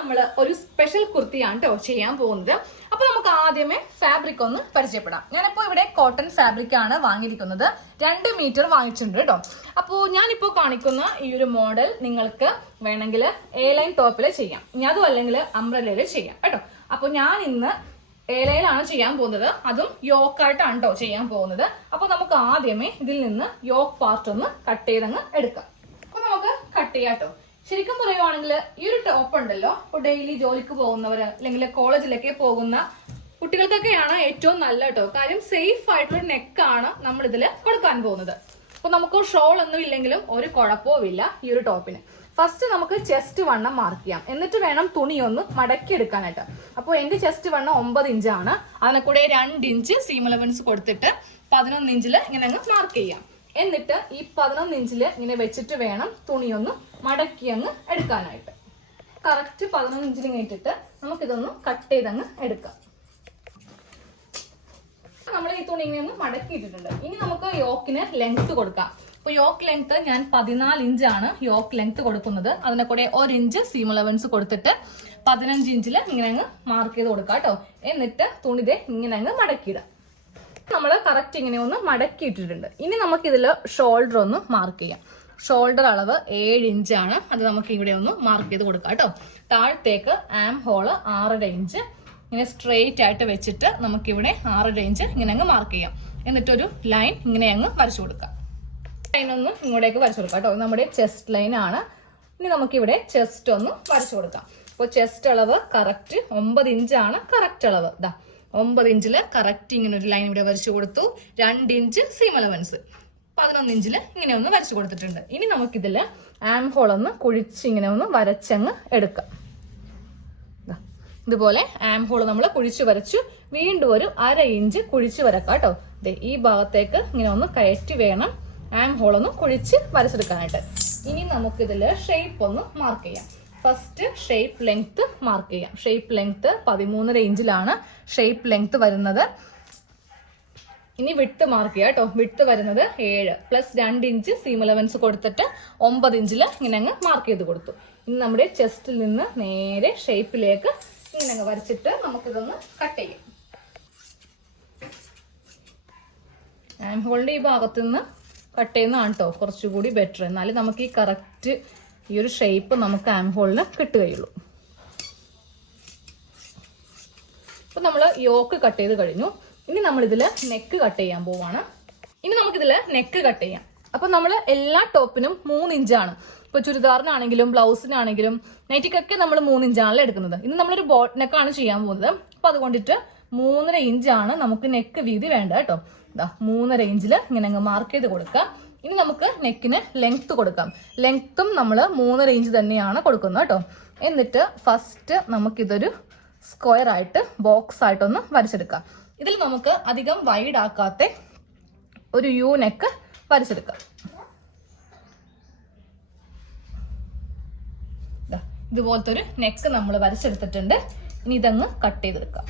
നമ്മൾ ഒരു സ്പെഷ്യൽ കുർത്തിയാണ് കേട്ടോ ചെയ്യാൻ പോകുന്നത്. അപ്പൊ നമുക്ക് ആദ്യമേ ഫാബ്രിക് ഒന്ന് പരിചയപ്പെടാം. ഞാനിപ്പോ ഇവിടെ കോട്ടൺ ഫാബ്രിക് ആണ് വാങ്ങിയിരിക്കുന്നത്. 2 മീറ്റർ വാങ്ങിച്ചിട്ടുണ്ട് കേട്ടോ. അപ്പോൾ ഞാനിപ്പോ കാണിക്കുന്ന ഈ ഒരു മോഡൽ നിങ്ങൾക്ക് വേണമെങ്കിൽ എ ലൈൻ ടോപ്പിൽ ചെയ്യാം, അതും അല്ലെങ്കിൽ അംബ്രല്ലയിൽ ചെയ്യാം കേട്ടോ. അപ്പൊ ഞാൻ ഇന്ന് എ ലൈനാണ് ചെയ്യാൻ പോകുന്നത്, അതും യോക്കായിട്ടാണ് കേട്ടോ ചെയ്യാൻ പോകുന്നത്. അപ്പൊ നമുക്ക് ആദ്യമേ ഇതിൽ നിന്ന് യോക്ക് പാർട്ട് ഒന്ന് കട്ട് ചെയ്തങ്ങ് എടുക്കാം. അപ്പൊ നമുക്ക് കട്ട് ചെയ്യാം കേട്ടോ. ശരിക്കും പറയുവാണെങ്കിൽ ഈ ഒരു ടോപ്പ് ഉണ്ടല്ലോ, ഇപ്പൊ ഡെയിലി ജോലിക്ക് പോകുന്നവര് അല്ലെങ്കിൽ കോളേജിലൊക്കെ പോകുന്ന കുട്ടികൾക്കൊക്കെയാണ് ഏറ്റവും നല്ല കേട്ടോ. കാര്യം സേഫ് ആയിട്ടുള്ള നെക്കാണ് നമ്മൾ ഇതിൽ കൊടുക്കാൻ പോകുന്നത്. അപ്പൊ നമുക്ക് ഷോൾ ഒന്നും ഇല്ലെങ്കിലും ഒരു കുഴപ്പവും ഇല്ല ഈ ഒരു ടോപ്പിന്. ഫസ്റ്റ് നമുക്ക് ചെസ്റ്റ് വണ്ണം മാർക്ക് ചെയ്യാം, എന്നിട്ട് വേണം തുണി ഒന്ന് മടക്കി എടുക്കാനായിട്ട്. അപ്പോൾ എന്റെ ചെസ്റ്റ് വണ്ണം 9 ഇഞ്ചാണ്. അതിനെ കൂടെ 2 ഇഞ്ച് സീം അലവൻസ് കൊടുത്തിട്ട് 11 ഇഞ്ചിൽ ഇങ്ങനെ അങ്ങ് മാർക്ക് ചെയ്യാം. എന്നിട്ട് ഈ 11 ഇഞ്ചിൽ ഇങ്ങനെ വെച്ചിട്ട് വേണം തുണിയൊന്ന് മടക്കി അങ്ങ് എടുക്കാനായിട്ട്. കറക്റ്റ് 11 ഇഞ്ചിൽ ഇങ്ങനെ ഇട്ടിട്ട് നമുക്കിതൊന്ന് കട്ട് ചെയ്തങ്ങ് എടുക്കാം. നമ്മൾ ഈ തുണി ഇങ്ങനെ ഒന്ന് മടക്കി ഇട്ടിട്ടുണ്ട്. ഇനി നമുക്ക് യോക്കിന് ലെങ്ത് കൊടുക്കാം. അപ്പൊ യോക്ക് ലെങ്ത് ഞാൻ 14 ഇഞ്ചാണ് യോക്ക് ലെങ്ത് കൊടുക്കുന്നത്. അതിനെ കൂടെ 1 ഇഞ്ച് സീം അലവൻസ് കൊടുത്തിട്ട് 15 ഇഞ്ചിൽ ഇങ്ങനെ അങ്ങ് മാർക്ക് ചെയ്ത് കൊടുക്കാം കേട്ടോ. എന്നിട്ട് തുണിതെ ഇങ്ങനെ അങ്ങ് മടക്കിയിടാം. നമ്മൾ കറക്റ്റ് ഇങ്ങനെ ഒന്ന് മടക്കി ഇട്ടിട്ടുണ്ട്. ഇനി നമുക്ക് ഇതില് ഷോൾഡർ ഒന്ന് മാർക്ക് ചെയ്യാം. ഷോൾഡർ അളവ് 7 ഇഞ്ചാണ്. അത് നമുക്ക് ഇവിടെ ഒന്ന് മാർക്ക് ചെയ്ത് കൊടുക്കാം കേട്ടോ. താഴത്തേക്ക് ആം ഹോള് 6.5 ഇഞ്ച് ഇങ്ങനെ സ്ട്രെയിറ്റ് ആയിട്ട് വെച്ചിട്ട് നമുക്കിവിടെ 6.5 ഇഞ്ച് ഇങ്ങനെ അങ്ങ് മാർക്ക് ചെയ്യാം. എന്നിട്ടൊരു ലൈൻ ഇങ്ങനെ അങ്ങ് വരച്ചു കൊടുക്കാം. ലൈൻ ഒന്ന് ഇങ്ങോട്ടേക്ക് വരച്ചു കൊടുക്കാം കേട്ടോ. നമ്മുടെ ചെസ്റ്റ് ലൈൻ ആണ്. ഇനി നമുക്കിവിടെ ചെസ്റ്റ് ഒന്ന് വരച്ചു കൊടുക്കാം. അപ്പോൾ ചെസ്റ്റ് അളവ് കറക്റ്റ് 9 ഇഞ്ചാണ് കറക്റ്റ് അളവ്. ഇതാ 9 ഇഞ്ചിൽ കറക്റ്റ് ഇങ്ങനെ ഒരു ലൈൻ ഇവിടെ വരച്ചു കൊടുത്തു. 2 ഇഞ്ച് സീം അലവൻസ് 11 ഇഞ്ചിൽ ഇങ്ങനെ ഒന്ന് വരച്ചു കൊടുത്തിട്ടുണ്ട്. ഇനി നമുക്കിതില് ആം ഹോൾ ഒന്ന് കുഴിച്ച് ഇങ്ങനെ ഒന്ന് വരച്ചങ്ങ് എടുക്കാം. ഇതുപോലെ ആം ഹോൾ നമ്മൾ കുഴിച്ച് വരച്ചു. വീണ്ടും ഒരു 1/2 ഇഞ്ച് കുഴിച്ച് വരക്കാം കേട്ടോ. ഈ ഭാഗത്തേക്ക് ഇങ്ങനെ ഒന്ന് കയറ്റി വേണം ആം ഹോൾ ഒന്ന് കുഴിച്ച് വരച്ചെടുക്കാനായിട്ട്. ഇനി നമുക്കിതില് ഷേപ്പ് ഒന്ന് മാർക്ക് ചെയ്യാം. ഫസ്റ്റ് ഷേപ്പ് ലെങ്ത് മാർക്ക് ചെയ്യാം. ഷേപ്പ് ലെങ്ത് 13.5 ഇഞ്ചിലാണ് ഷേപ്പ് ലെങ്ത് വരുന്നത്. ഇനി വിട്ട് മാർക്ക് ചെയ്യാം കേട്ടോ. വിട്ട് വരുന്നത് 7 പ്ലസ് 2 ഇഞ്ച് സീം അലവൻസ് കൊടുത്തിട്ട് 9 ഇഞ്ചിൽ ഇങ്ങനെ അങ്ങ് മാർക്ക് ചെയ്ത് കൊടുത്തു. ഇനി നമ്മുടെ ചെസ്റ്റിൽ നിന്ന് നേരെ ഷേപ്പിലേക്ക് ഇങ്ങനെ അങ്ങ് വരച്ചിട്ട് നമുക്കിതൊന്ന് കട്ട് ചെയ്യാം. ആം ഹോളിന്റെ ഈ ഭാഗത്ത് നിന്ന് കട്ട് ചെയ്യുന്നതാണ് കേട്ടോ കുറച്ചുകൂടി ബെറ്റർ. എന്നാലും നമുക്ക് ഈ കറക്റ്റ് ഈ ഒരു ഷേപ്പ് നമുക്ക് ആം ഹോളിന് കിട്ടുകയുള്ളൂ. അപ്പൊ നമ്മൾ യോക്ക് കട്ട് ചെയ്ത് കഴിഞ്ഞു. ഇനി നമ്മൾ ഇതില് നെക്ക് കട്ട് ചെയ്യാൻ പോവാണ്. ഇനി നമുക്കിതില് നെക്ക് കട്ട് ചെയ്യാം. അപ്പൊ നമ്മൾ എല്ലാ ടോപ്പിനും 3 ഇഞ്ചാണ്. ഇപ്പൊ ചുരിദാറിനാണെങ്കിലും ബ്ലൗസിനാണെങ്കിലും നൈറ്റിക്കൊക്കെ നമ്മൾ 3 ഇഞ്ചാണല്ലോ എടുക്കുന്നത്. ഇന്ന് നമ്മളൊരു ബോട്ട് നെക്കാണ് ചെയ്യാൻ പോകുന്നത്. അപ്പൊ അതുകൊണ്ടിട്ട് 3.5 ഇഞ്ചാണ് നമുക്ക് നെക്ക് വീതി വേണ്ട കേട്ടോ. 3.5 ഇഞ്ചിൽ ഇങ്ങനെ അങ്ങ് മാർക്ക് ചെയ്ത് കൊടുക്കാം. ഇനി നമുക്ക് നെക്കിന് ലെങ്ത് കൊടുക്കാം. ലെങ്ത്തും നമ്മൾ 3.5 ഇഞ്ച് തന്നെയാണ് കൊടുക്കുന്നത് കേട്ടോ. എന്നിട്ട് ഫസ്റ്റ് നമുക്കിതൊരു സ്ക്വയർ ആയിട്ട് ബോക്സ് ആയിട്ടൊന്ന് വരച്ചെടുക്കാം. ഇതിൽ നമുക്ക് അധികം വൈഡ് ആക്കാത്ത ഒരു യു നെക്ക് വരച്ചെടുക്കാം. ഇതുപോലത്തെ ഒരു നെക്ക് നമ്മൾ വരച്ചെടുത്തിട്ടുണ്ട്. ഇനി ഇതങ്ങ് കട്ട് ചെയ്തെടുക്കാം.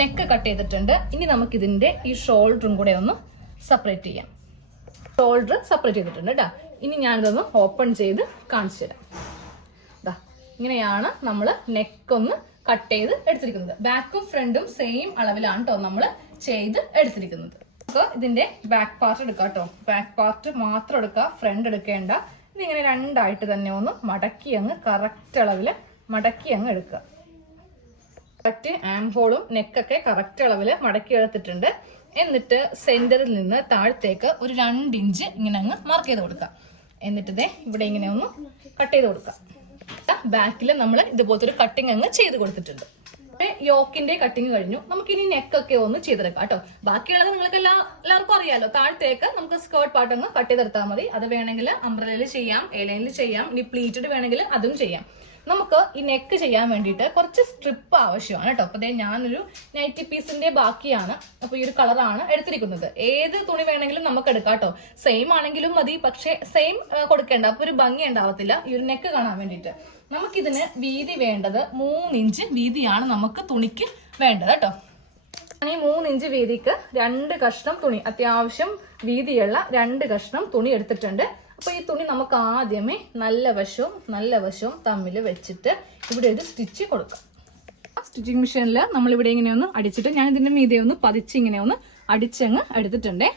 നെക്ക് കട്ട് ചെയ്തിട്ടുണ്ട്. ഇനി നമുക്ക് ഇതിന്റെ ഈ ഷോൾഡറും കൂടെ ഒന്ന് സെപ്പറേറ്റ് ചെയ്യാം. ഷോൾഡർ സെപ്പറേറ്റ് ചെയ്തിട്ടുണ്ട് കേട്ടോ. ഇനി ഞാനിതൊന്ന് ഓപ്പൺ ചെയ്ത് കാണിച്ചു തരാം. ഇങ്ങനെയാണ് നമ്മൾ നെക്ക് ഒന്ന് കട്ട് ചെയ്ത് എടുത്തിരിക്കുന്നത്. ബാക്കും ഫ്രണ്ടും സെയിം അളവിലാണ് കേട്ടോ നമ്മൾ ചെയ്ത് എടുത്തിരിക്കുന്നത്. നമുക്ക് ഇതിന്റെ ബാക്ക് പാർട്ട് എടുക്കാം കേട്ടോ. ബാക്ക് പാർട്ട് മാത്രം എടുക്കുക, ഫ്രണ്ട് എടുക്കേണ്ട. ഇതിങ്ങനെ രണ്ടായിട്ട് തന്നെ ഒന്ന് മടക്കി അങ്ങ് കറക്റ്റ് അളവിൽ മടക്കി അങ്ങ് എടുക്കുക. കറക്റ്റ് ആം ഹോളും നെക്കൊക്കെ കറക്റ്റ് അളവിൽ മടക്കി എടുത്തിട്ടുണ്ട്. എന്നിട്ട് സെന്ററിൽ നിന്ന് താഴത്തേക്ക് ഒരു 2 ഇഞ്ച് ഇങ്ങനെ അങ്ങ് മാർക്ക് ചെയ്ത് കൊടുക്കാം. എന്നിട്ട് ഇവിടെ ഇങ്ങനെ ഒന്ന് കട്ട് ചെയ്ത് കൊടുക്കാം. ബാക്കിൽ നമ്മൾ ഇതുപോലത്തെ ഒരു കട്ടിങ് അങ്ങ് ചെയ്ത് കൊടുത്തിട്ടുണ്ട്. യോക്കിന്റെ കട്ടിങ് കഴിഞ്ഞു. നമുക്ക് ഇനി നെക്കൊക്കെ ഒന്ന് ചെയ്തെടുക്കാം കേട്ടോ. ബാക്കിയുള്ളത് നിങ്ങൾക്ക് എല്ലാവർക്കും അറിയാലോ. താഴത്തേക്ക് നമുക്ക് സ്കേർട്ട് പാർട്ട് അങ്ങ് കട്ട് ചെയ്തെടുത്താൽ മതി. അത് വേണമെങ്കിൽ അംബ്രലയിൽ ചെയ്യാം, എ ലൈനിൽ ചെയ്യാം, ഇനി പ്ലീറ്റഡ് വേണമെങ്കിൽ അതും ചെയ്യാം. നമുക്ക് ഈ നെക്ക് ചെയ്യാൻ വേണ്ടിയിട്ട് കുറച്ച് സ്ട്രിപ്പ് ആവശ്യമാണ് കേട്ടോ. അപ്പൊ ഞാനൊരു നൈറ്റി പീസിന്റെ ബാക്കിയാണ്. അപ്പൊ ഈ ഒരു കളറാണ് എടുത്തിരിക്കുന്നത്. ഏത് തുണി വേണമെങ്കിലും നമുക്ക് എടുക്കാം കേട്ടോ. സെയിം ആണെങ്കിലും മതി, പക്ഷെ സെയിം കൊടുക്കേണ്ട, അപ്പൊ ഒരു ഭംഗി ഉണ്ടാവത്തില്ല ഈ ഒരു നെക്ക് കാണാൻ വേണ്ടിയിട്ട്. നമുക്കിതിന് വീതി വേണ്ടത് 3 ഇഞ്ച് വീതിയാണ് നമുക്ക് തുണിക്ക് വേണ്ടത് കേട്ടോ. ഞാൻ ഈ 3 ഇഞ്ച് വീതിക്ക് 2 കഷ്ണം തുണി, അത്യാവശ്യം വീതിയുള്ള 2 കഷ്ണം തുണി എടുത്തിട്ടുണ്ട്. അപ്പൊ ഈ തുണി നമുക്ക് ആദ്യമേ നല്ല വശവും തമ്മിൽ വെച്ചിട്ട് ഇവിടെ ഒരു സ്റ്റിച്ച് കൊടുക്കാം. സ്റ്റിച്ചിങ് മെഷീനിൽ നമ്മളിവിടെ ഇങ്ങനെ ഒന്ന് അടിച്ചിട്ട് ഞാൻ ഇതിന്റെ മീതെ ഒന്ന് പതിച്ച് ഇങ്ങനെ ഒന്ന് അടിച്ചങ്ങ് എടുത്തിട്ടുണ്ടേ.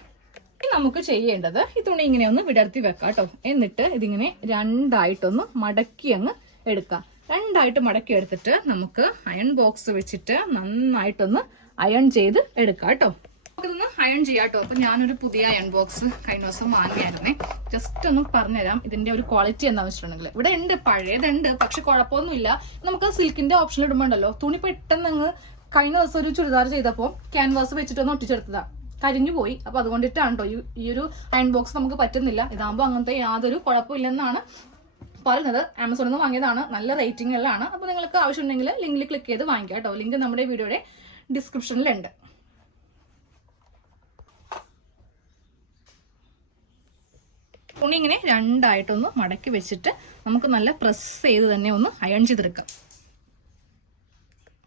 ഇനി നമുക്ക് ചെയ്യേണ്ടത് ഈ തുണി ഇങ്ങനെ ഒന്ന് വിടർത്തി വെക്കാം കേട്ടോ. എന്നിട്ട് ഇതിങ്ങനെ 2ആയിട്ടൊന്ന് മടക്കി അങ്ങ് എടുക്കാം. 2ആയിട്ട് മടക്കി എടുത്തിട്ട് നമുക്ക് അയൺ ബോക്സ് വെച്ചിട്ട് നന്നായിട്ടൊന്ന് അയൺ ചെയ്ത് എടുക്കാം കേട്ടോ. നമുക്കിതൊന്ന് അയൺ ചെയ്യാം കേട്ടോ. അപ്പൊ ഞാനൊരു പുതിയ അയൺ ബോക്സ് കഴിഞ്ഞ ദിവസം വാങ്ങിയായിരുന്നേ. ജസ്റ്റ് ഒന്ന് പറഞ്ഞുതരാം ഇതിന്റെ ഒരു ക്വാളിറ്റി എന്താ വെച്ചിട്ടുണ്ടെങ്കിൽ. ഇവിടെ ഉണ്ട്, പഴയതുണ്ട്, പക്ഷെ കുഴപ്പമൊന്നുമില്ല. നമുക്ക് സിൽക്കിന്റെ ഓപ്ഷനിൽ ഇടുമ്പോണ്ടല്ലോ തുണി പെട്ടെന്ന് അങ്ങ് കഴിഞ്ഞ ദിവസം ഒരു ചുരിദാർ ചെയ്തപ്പോൾ ക്യാൻവാസ് വെച്ചിട്ടൊന്ന് ഒട്ടിച്ചെടുത്തതാ, കരിഞ്ഞു പോയി. അപ്പൊ അതുകൊണ്ടിട്ടാണ് കേട്ടോ ഈ ഒരു അയൺ ബോക്സ് നമുക്ക് പറ്റുന്നില്ല. ഇതാകുമ്പോൾ അങ്ങനത്തെ യാതൊരു കുഴപ്പമില്ലെന്നാണ് പറയുന്നത്. ആമസോണിൽ നിന്ന് വാങ്ങിയതാണ്, നല്ല റേറ്റിംഗുകളാണ്. അപ്പൊ നിങ്ങൾക്ക് ആവശ്യമുണ്ടെങ്കിൽ ലിങ്കിൽ ക്ലിക്ക് ചെയ്ത് വാങ്ങിക്കാം കേട്ടോ. ലിങ്ക് നമ്മുടെ വീഡിയോയുടെ ഡിസ്ക്രിപ്ഷനിലുണ്ട്. തുണി ഇങ്ങനെ 2ആയിട്ടൊന്ന് മടക്കി വെച്ചിട്ട് നമുക്ക് നല്ല പ്രസ് ചെയ്ത് തന്നെ ഒന്ന് അയൺ ചെയ്തെടുക്കാം.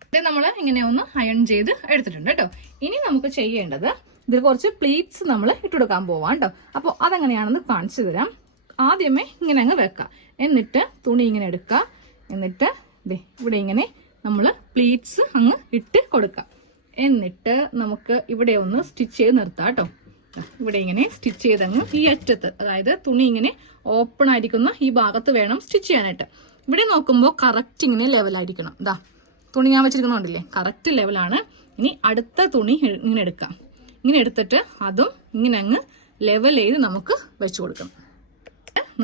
ഇത് നമ്മൾ ഇങ്ങനെ ഒന്ന് അയൺ ചെയ്ത് എടുത്തിട്ടുണ്ട് കേട്ടോ. ഇനി നമുക്ക് ചെയ്യേണ്ടത് ഇതിൽ കുറച്ച് പ്ലീറ്റ്സ് നമ്മൾ ഇട്ടുകൊടുക്കാൻ പോവാം കേട്ടോ. അപ്പോൾ അതെങ്ങനെയാണെന്ന് കാണിച്ചു തരാം. ആദ്യമേ ഇങ്ങനെ അങ്ങ് വെക്കാം. എന്നിട്ട് തുണി ഇങ്ങനെ എടുക്കുക. എന്നിട്ട് ഇവിടെ ഇങ്ങനെ നമ്മൾ പ്ലീറ്റ്സ് അങ്ങ് ഇട്ട് കൊടുക്കാം. എന്നിട്ട് നമുക്ക് ഇവിടെ ഒന്ന് സ്റ്റിച്ച് ചെയ്ത് നിർത്താം കേട്ടോ. ഇവിടെ ഇങ്ങനെ സ്റ്റിച്ച് ചെയ്തങ്ങ് ഈ അറ്റത്ത്, അതായത് തുണി ഇങ്ങനെ ഓപ്പൺ ആയിരിക്കുന്ന ഈ ഭാഗത്ത് വേണം സ്റ്റിച്ച് ചെയ്യാനായിട്ട്. ഇവിടെ നോക്കുമ്പോൾ കറക്റ്റ് ഇങ്ങനെ ലെവലായിരിക്കണം. ഇതാ തുണി ഞാൻ വെച്ചിരിക്കുന്നുണ്ടല്ലേ, കറക്റ്റ് ലെവലാണ്. ഇനി അടുത്ത തുണി ഇങ്ങനെ എടുക്കാം. ഇങ്ങനെ എടുത്തിട്ട് അതും ഇങ്ങനെ അങ്ങ് ലെവൽ ചെയ്ത് നമുക്ക് വെച്ചു കൊടുക്കണം.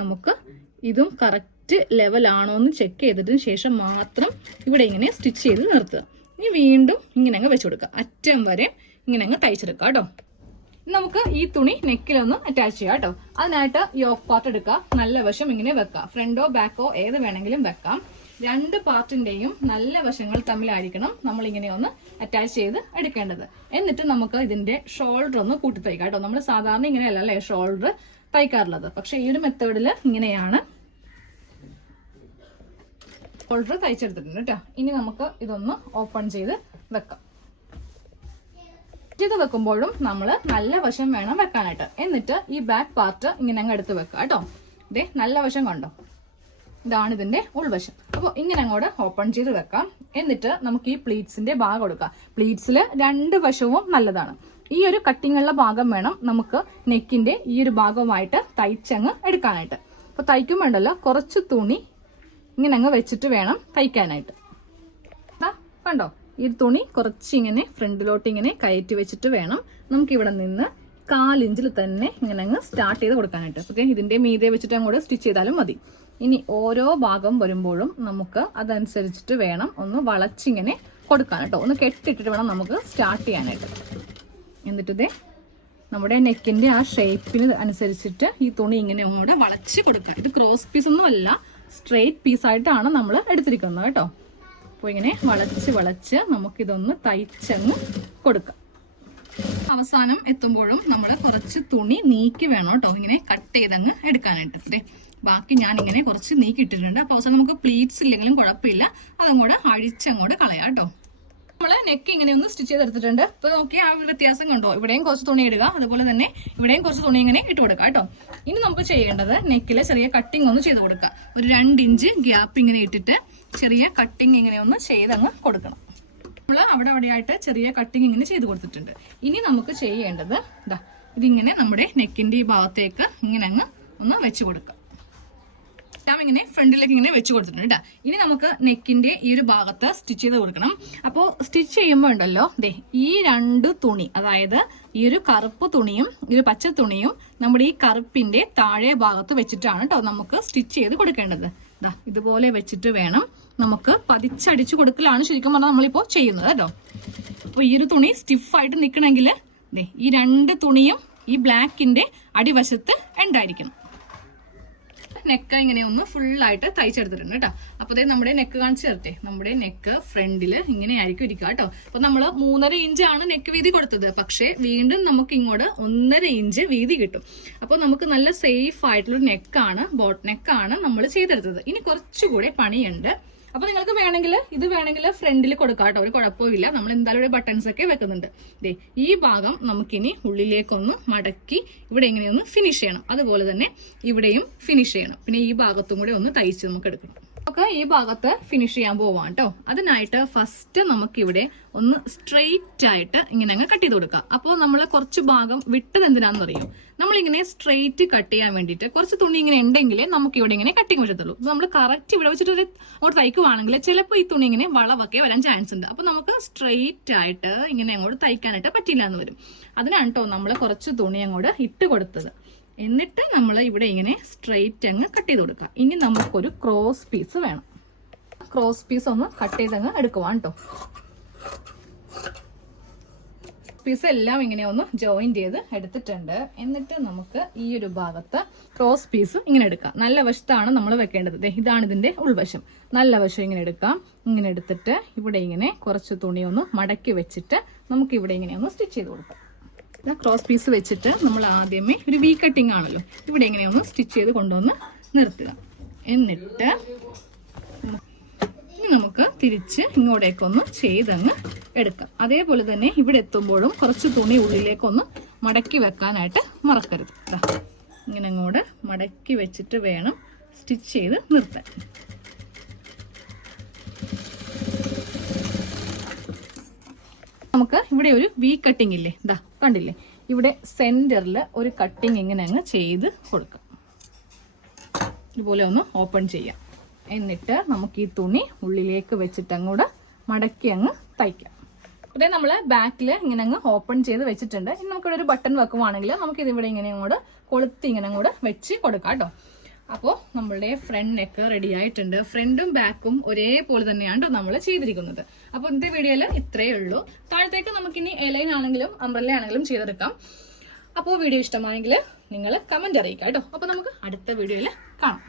നമുക്ക് ഇതും കറക്റ്റ് ലെവലാണോ എന്ന് ചെക്ക് ചെയ്തതിന് ശേഷം മാത്രം ഇവിടെ ഇങ്ങനെ സ്റ്റിച്ച് ചെയ്ത് നിർത്തുക. ഇനി വീണ്ടും ഇങ്ങനെ അങ്ങ് വെച്ചു കൊടുക്കുക. അറ്റം വരെ ഇങ്ങനെ അങ്ങ് തയ്ച്ചെടുക്കുക കേട്ടോ. നമുക്ക് ഈ തുണി നെക്കിലൊന്ന് അറ്റാച്ച് ചെയ്യാം കേട്ടോ. അതിനായിട്ട് യോക്ക് പാർട്ട് എടുക്കുക. നല്ല വശം ഇങ്ങനെ വെക്കാം. ഫ്രണ്ടോ ബാക്കോ ഏത് വേണമെങ്കിലും വെക്കാം. 2 പാർട്ടിന്റെയും നല്ല വശങ്ങൾ തമ്മിലായിരിക്കണം നമ്മൾ ഇങ്ങനെ ഒന്ന് അറ്റാച്ച് ചെയ്ത് എടുക്കേണ്ടത്. എന്നിട്ട് നമുക്ക് ഇതിന്റെ ഷോൾഡർ ഒന്ന് കൂട്ടി തയ്ക്കാം കേട്ടോ. നമ്മൾ സാധാരണ ഇങ്ങനെയല്ല അല്ലേ ഷോൾഡർ തയ്ക്കാറുള്ളത്, പക്ഷെ ഈ ഒരു മെത്തേഡില് ഇങ്ങനെയാണ് ഷോൾഡർ തയ്ച്ചെടുത്തിട്ടുണ്ട് കേട്ടോ. ഇനി നമുക്ക് ഇതൊന്ന് ഓപ്പൺ ചെയ്ത് വെക്കാം. ചെയ്ത് വെക്കുമ്പോഴും നമ്മൾ നല്ല വശം വേണം വെക്കാനായിട്ട്. എന്നിട്ട് ഈ ബാക്ക് പാർട്ട് ഇങ്ങനെ അങ്ങ് എടുത്ത് വെക്കുക കേട്ടോ. ഇതേ നല്ല വശം കണ്ടോ, ഇതാണ് ഇതിന്റെ ഉൾവശം. അപ്പോൾ ഇങ്ങനെ അങ്ങോട്ട് ഓപ്പൺ ചെയ്ത് വെക്കാം. എന്നിട്ട് നമുക്ക് ഈ പ്ലീറ്റ്സിന്റെ ഭാഗം കൊടുക്കാം. പ്ലീറ്റ്സിൽ 2 വശവും നല്ലതാണ്. ഈ ഒരു കട്ടിങ്ങുള്ള ഭാഗം വേണം നമുക്ക് നെക്കിന്റെ ഈ ഒരു ഭാഗവുമായിട്ട് തയ്ച്ചങ്ങ് എടുക്കാനായിട്ട്. അപ്പൊ തയ്ക്കുമ്പോണ്ടല്ലോ കുറച്ച് തുണി ഇങ്ങനെ അങ്ങ് വെച്ചിട്ട് വേണം തയ്ക്കാനായിട്ട്. കണ്ടോ, ഈ തുണി കുറച്ച് ഇങ്ങനെ ഫ്രണ്ടിലോട്ട് ഇങ്ങനെ കയറ്റി വെച്ചിട്ട് വേണം നമുക്ക് ഇവിടെ നിന്ന് 1/4 ഇഞ്ചിൽ തന്നെ ഇങ്ങനെ അങ്ങ് സ്റ്റാർട്ട് ചെയ്ത് കൊടുക്കാനായിട്ട്. ഓക്കെ, ഇതിന്റെ മീതെ വെച്ചിട്ട് അങ്ങോട്ട് സ്റ്റിച്ച് ചെയ്താലും മതി. ഇനി ഓരോ ഭാഗം വരുമ്പോഴും നമുക്ക് അതനുസരിച്ചിട്ട് വേണം ഒന്ന് വളച്ചിങ്ങനെ കൊടുക്കാൻ കേട്ടോ. ഒന്ന് കെട്ടിട്ടിട്ട് വേണം നമുക്ക് സ്റ്റാർട്ട് ചെയ്യാനായിട്ട്. എന്നിട്ട് ഇതേ നമ്മുടെ നെക്കിന്റെ ആ ഷേപ്പിന് അനുസരിച്ചിട്ട് ഈ തുണി ഇങ്ങനെ അങ്ങോട്ട് വളച്ച് കൊടുക്കുക. ഇത് ക്രോസ് പീസ് ഒന്നും അല്ല, സ്ട്രെയിറ്റ് പീസായിട്ടാണ് നമ്മൾ എടുത്തിരിക്കുന്നത് കേട്ടോ. അപ്പോൾ ഇങ്ങനെ വളച്ച് നമുക്കിതൊന്ന് തയ്ച്ചങ്ങ് കൊടുക്കാം. അവസാനം എത്തുമ്പോഴും നമ്മൾ കുറച്ച് തുണി നീക്കി വേണം കേട്ടോ ഇങ്ങനെ കട്ട് ചെയ്തങ്ങ് എടുക്കാനായിട്ട്. ബാക്കി ഞാൻ ഇങ്ങനെ കുറച്ച് നീക്കി ഇട്ടിട്ടുണ്ട്. അപ്പോൾ അവസാനം നമുക്ക് പ്ലീറ്റ്സ് ഇല്ലെങ്കിലും കുഴപ്പമില്ല, അതങ്ങോട്ട് അഴിച്ചങ്ങോട്ട് കളയാം കേട്ടോ. നമ്മള് നെക്ക് ഇങ്ങനെ ഒന്ന് സ്റ്റിച്ച് ചെയ്തെടുത്തിട്ടുണ്ട്. ഇപ്പൊ നോക്കി ആ ഒരു വ്യത്യാസം കണ്ടോ, ഇവിടെയും കുറച്ച് തുണി ഇടുക, അതുപോലെ തന്നെ ഇവിടെയും കുറച്ച് തുണി ഇങ്ങനെ ഇട്ട് കൊടുക്കുക കേട്ടോ. ഇനി നമുക്ക് ചെയ്യേണ്ടത് നെക്കില് ചെറിയ കട്ടിങ് ഒന്ന് ചെയ്ത് കൊടുക്കുക. ഒരു 2 ഇഞ്ച് ഗ്യാപ്പ് ഇങ്ങനെ ഇട്ടിട്ട് ചെറിയ കട്ടിങ് ഇങ്ങനെ ഒന്ന് ചെയ്തങ്ങ് കൊടുക്കണം. നമ്മൾ അവിടെയായിട്ട് ചെറിയ കട്ടിങ് ഇങ്ങനെ ചെയ്ത് കൊടുത്തിട്ടുണ്ട്. ഇനി നമുക്ക് ചെയ്യേണ്ടത് ഇതിങ്ങനെ നമ്മുടെ നെക്കിന്റെ ഈ ഭാഗത്തേക്ക് ഇങ്ങനെ അങ്ങ് ഒന്ന് വെച്ച് കൊടുക്കാം. ഇങ്ങനെ ഫ്രണ്ടിലേക്ക് ഇങ്ങനെ വെച്ച് കൊടുത്തിട്ടുണ്ട് കേട്ടോ. ഇനി നമുക്ക് നെക്കിന്റെ ഈ ഒരു ഭാഗത്ത് സ്റ്റിച്ച് ചെയ്ത് കൊടുക്കണം. അപ്പോൾ സ്റ്റിച്ച് ചെയ്യുമ്പോൾ ഉണ്ടല്ലോ ഈ 2 തുണി, അതായത് ഈ ഒരു കറുപ്പ് തുണിയും ഈ ഒരു പച്ച തുണിയും നമ്മുടെ ഈ കറുപ്പിന്റെ താഴെ ഭാഗത്ത് വെച്ചിട്ടാണ് കേട്ടോ നമുക്ക് സ്റ്റിച്ച് ചെയ്ത് കൊടുക്കേണ്ടത്. ഇതുപോലെ വെച്ചിട്ട് വേണം നമുക്ക് പതിച്ചടിച്ചു കൊടുക്കലാണ് ശരിക്കും പറഞ്ഞാൽ നമ്മളിപ്പോ ചെയ്യുന്നത് കേട്ടോ. അപ്പോൾ ഈ ഒരു തുണി സ്റ്റിഫായിട്ട് നിൽക്കണമെങ്കിൽ ഈ 2 തുണിയും ഈ ബ്ലാക്കിന്റെ അടിവശത്ത് ഉണ്ടായിരിക്കണം. നെക്ക് ഇങ്ങനെ ഒന്ന് ഫുള്ളായിട്ട് തയ്ച്ചെടുത്തിട്ടുണ്ട് കേട്ടോ. അപ്പൊ അതായത് നമ്മുടെ നെക്ക് കാണിച്ചു തരട്ടെ. നമ്മുടെ നെക്ക് ഫ്രണ്ടില് ഇങ്ങനെ ആയിരിക്കും ഇരിക്കുക കേട്ടോ. അപ്പൊ നമ്മള് 3.5 ഇഞ്ചാണ് നെക്ക് വീതി കൊടുത്തത്, പക്ഷെ വീണ്ടും നമുക്ക് ഇങ്ങോട്ട് 1.5 ഇഞ്ച് വീതി കിട്ടും. അപ്പൊ നമുക്ക് നല്ല സേഫ് ആയിട്ടുള്ള നെക്കാണ്, ബോട്ട് നെക്കാണ് നമ്മൾ ചെയ്തെടുത്തത്. ഇനി കുറച്ചുകൂടെ പണിയുണ്ട്. അപ്പൊ നിങ്ങൾക്ക് വേണമെങ്കിൽ ഇത് വേണമെങ്കിൽ ഫ്രണ്ടിൽ കൊടുക്കാം കേട്ടോ, ഒരു കുഴപ്പമില്ല. നമ്മൾ എന്തായാലും ഇവിടെ ബട്ടൺസ് ഒക്കെ വെക്കുന്നുണ്ട്. ദേ ഈ ഭാഗം നമുക്കിനി ഉള്ളിലേക്കൊന്ന് മടക്കി ഇവിടെ ഇങ്ങനെയൊന്ന് ഫിനിഷ് ചെയ്യണം. അതുപോലെ തന്നെ ഇവിടെയും ഫിനിഷ് ചെയ്യണം. പിന്നെ ഈ ഭാഗത്തും കൂടെ ഒന്ന് തയ്ച്ച് നമുക്ക് എടുക്കണം. നമുക്ക് ഈ ഭാഗത്ത് ഫിനിഷ് ചെയ്യാൻ പോവാം കേട്ടോ. അതിനായിട്ട് ഫസ്റ്റ് നമുക്കിവിടെ ഒന്ന് സ്ട്രെയിറ്റ് ആയിട്ട് ഇങ്ങനെ അങ്ങ് കട്ട് ചെയ്ത് കൊടുക്കാം. അപ്പോൾ നമ്മൾ കുറച്ച് ഭാഗം വിട്ടത് എന്തിനാണെന്ന് അറിയും, നമ്മളിങ്ങനെ സ്ട്രെയിറ്റ് കട്ട് ചെയ്യാൻ വേണ്ടിയിട്ട് കുറച്ച് തുണി ഇങ്ങനെ ഉണ്ടെങ്കിലേ നമുക്ക് ഇവിടെ ഇങ്ങനെ കട്ടിങ് പറ്റത്തുള്ളൂ. നമ്മൾ കറക്റ്റ് ഇവിടെ വെച്ചിട്ട് അങ്ങോട്ട് തയ്ക്കുവാണെങ്കിൽ ചിലപ്പോൾ ഈ തുണി ഇങ്ങനെ വളവൊക്കെ വരാൻ ചാൻസ് ഉണ്ട്. അപ്പൊ നമുക്ക് സ്ട്രെയിറ്റ് ആയിട്ട് ഇങ്ങനെ അങ്ങോട്ട് തയ്ക്കാനായിട്ട് പറ്റില്ല എന്ന് വരും. അതിനാണ് കേട്ടോ നമ്മൾ കുറച്ച് തുണി അങ്ങോട്ട് ഇട്ട് കൊടുത്തത്. എന്നിട്ട് നമ്മൾ ഇവിടെ ഇങ്ങനെ സ്ട്രെയിറ്റ് അങ്ങ് കട്ട് ചെയ്ത് കൊടുക്കാം. ഇനി നമുക്കൊരു ക്രോസ് പീസ് വേണം. ക്രോസ് പീസ് ഒന്ന് കട്ട് ചെയ്തങ്ങ് എടുക്കുവാണ് കേട്ടോ. പീസ് എല്ലാം ഇങ്ങനെ ഒന്ന് ജോയിൻ ചെയ്ത് എടുത്തിട്ടുണ്ട്. എന്നിട്ട് നമുക്ക് ഈ ഒരു ഭാഗത്ത് ക്രോസ് പീസ് ഇങ്ങനെ എടുക്കാം. നല്ല വശത്താണ് നമ്മൾ വെക്കേണ്ടത്. ഇതാണ് ഇതിന്റെ ഉൾവശം. നല്ല വശം ഇങ്ങനെ എടുക്കാം. ഇങ്ങനെ എടുത്തിട്ട് ഇവിടെ ഇങ്ങനെ കുറച്ച് തുണി ഒന്ന് മടക്കി വെച്ചിട്ട് നമുക്ക് ഇവിടെ ഇങ്ങനെ ഒന്ന് സ്റ്റിച്ച് ചെയ്ത് കൊടുക്കാം. ക്രോസ് പീസ് വെച്ചിട്ട് നമ്മൾ ആദ്യമേ ഒരു വി കട്ടിങ് ആണല്ലോ, ഇവിടെ ഇങ്ങനെ ഒന്ന് സ്റ്റിച്ച് ചെയ്ത് കൊണ്ടുവന്ന് നിർത്തുക. എന്നിട്ട് നമുക്ക് തിരിച്ച് ഇങ്ങോട്ടേക്കൊന്ന് ചെയ്തങ്ങ് എടുക്കാം. അതേപോലെ തന്നെ ഇവിടെ എത്തുമ്പോഴും കുറച്ച് തുണി ഉള്ളിലേക്കൊന്ന് മടക്കി വെക്കാനായിട്ട് മറക്കരുത്. ഇങ്ങനെ അങ്ങോട്ട് മടക്കി വെച്ചിട്ട് വേണം സ്റ്റിച്ച് ചെയ്ത് നിർത്താൻ. നമുക്ക് ഇവിടെ ഒരു വി കട്ടിങ് ഇല്ലേ, ഇതാ കണ്ടില്ലേ, ഇവിടെ സെന്ററിൽ ഒരു കട്ടിങ് ഇങ്ങനെ അങ്ങ് ചെയ്ത് കൊടുക്കാം. ഇതുപോലെ ഒന്ന് ഓപ്പൺ ചെയ്യാം. എന്നിട്ട് നമുക്ക് ഈ തുണി ഉള്ളിലേക്ക് വെച്ചിട്ട് അങ്ങോട്ട് മടക്കി അങ്ങ് തയ്ക്കാം. അതേ നമ്മൾ ബാക്കിൽ ഇങ്ങനെ അങ്ങ് ഓപ്പൺ ചെയ്ത് വെച്ചിട്ടുണ്ട്. ഇനി നമുക്കിവിടെ ഒരു ബട്ടൺ വെക്കുവാണെങ്കിൽ നമുക്ക് ഇതിവിടെ ഇങ്ങനെ അങ്ങോട്ട് കൊളുത്തി ഇങ്ങനെ അങ്ങോട്ട് വെച്ച് കൊടുക്കാം കേട്ടോ. അപ്പോൾ നമ്മളുടെ ഫ്രണ്ട് നെക്ക് റെഡി ആയിട്ടുണ്ട്. ഫ്രണ്ടും ബാക്കും ഒരേപോലെ തന്നെയാണ് നമ്മൾ ചെയ്തിരിക്കുന്നത്. അപ്പോൾ ഇന്നത്തെ വീഡിയോയിൽ ഇത്രയേ ഉള്ളൂ. താഴത്തേക്ക് നമുക്കിനി എലൈൻ ആണെങ്കിലും അംബ്രല്ല ആണെങ്കിലും ചെയ്തെടുക്കാം. അപ്പോൾ വീഡിയോ ഇഷ്ടമായെങ്കിൽ നിങ്ങൾ കമന്റ് അറിയിക്കാം കേട്ടോ. അപ്പോൾ നമുക്ക് അടുത്ത വീഡിയോയിൽ കാണാം.